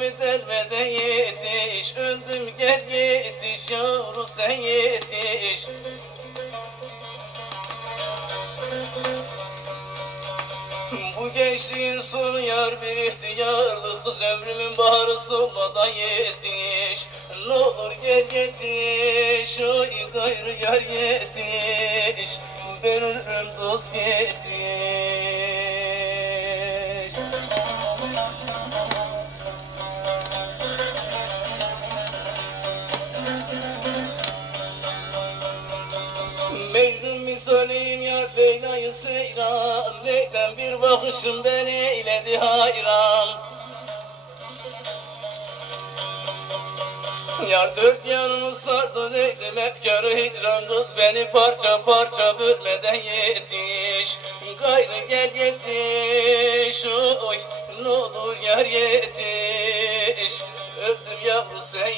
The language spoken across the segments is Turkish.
delmeden yetiş Öldüm gel yetiş yavru sen yetiş. Bu gençliğin sonu yar bir ihtiyarlık Kız ömrümün baharı solmadan yetiş. Ne olur gel yetiş Bakışın beni eyledi hayran. Yar dört yanımı sardı neydim efkarı hicran Kız beni parça parça bölmeden yetiş. Gayrı gel yetiş. Oy ne olur yar yetiş. Öptüm yavru sen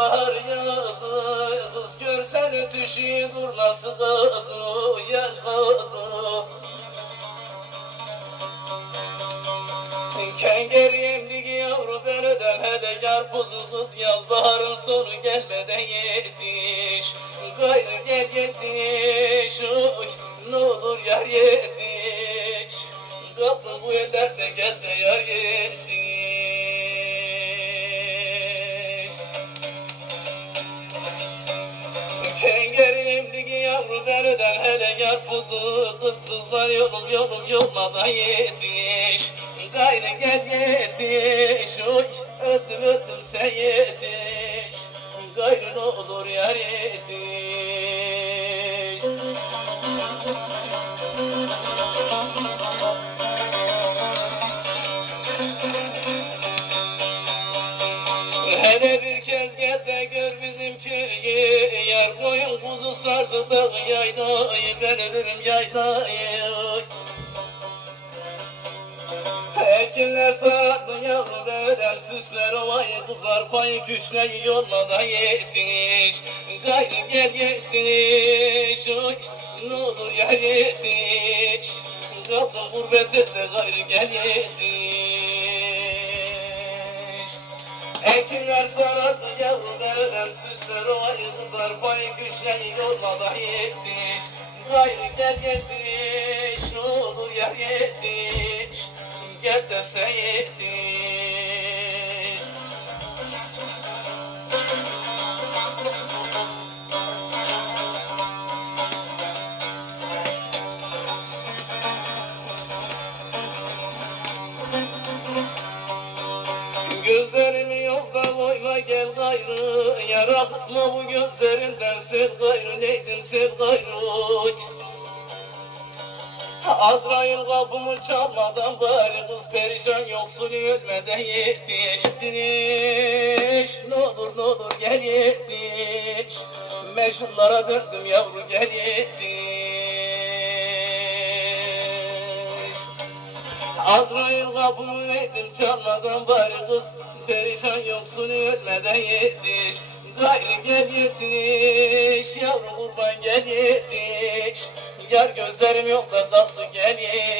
bahar yazı Kız görsen ötüşü dur nasıl kızı Yer kızı Kenger yemlik yavru ben ödem hele yar puzu kız yaz. Baharın sonu gelmeden yetiş Gayrı gel yetiş. Oy, ne olur yar yetiş. Kaldım bu ellerde gel de dereden hele yar puzu Kız kızlar yolum yolum yolmadan yetiş. Gayrı gel yetiş Oy öldüm öldüm sen yetiş. Gayrı ne olur yar yetiş. Hele Yar koyun kuzu sardı dağ yaylayı Ben ölürüm yaylayı Ekinler sardı yavru verem Süsler ovayı kızar payı küşleyi yolmadan yetiş Gayrı gel yetiş Oy, ne olur yar yetiş Kaldım gurbette gayrı gel yetiş Ekinler sarardı yavrularım güçleri yolmadan yetiş Gayrı gel yetiş ne olur yar yetiş Gel de sen Gözlerimi yolda koyma gel gayrı. Yar akıtma bu gözlerinden sen gayrı Neydim sen gayrı. Azrail kapımı çalmadan bari Kız perişan yoksun ölmeden Yetiş Ne olur ne olur gel yetiş. Mecnunlara döndüm yavru gel yetiş Azrail kapımı neydim çalmadan bari kız. Perişan yoksun ölmeden yetiş. Gayrı gel yetiş Yavru kurban gel yetiş. Yar gözlerim yok da tatlı gel yetiş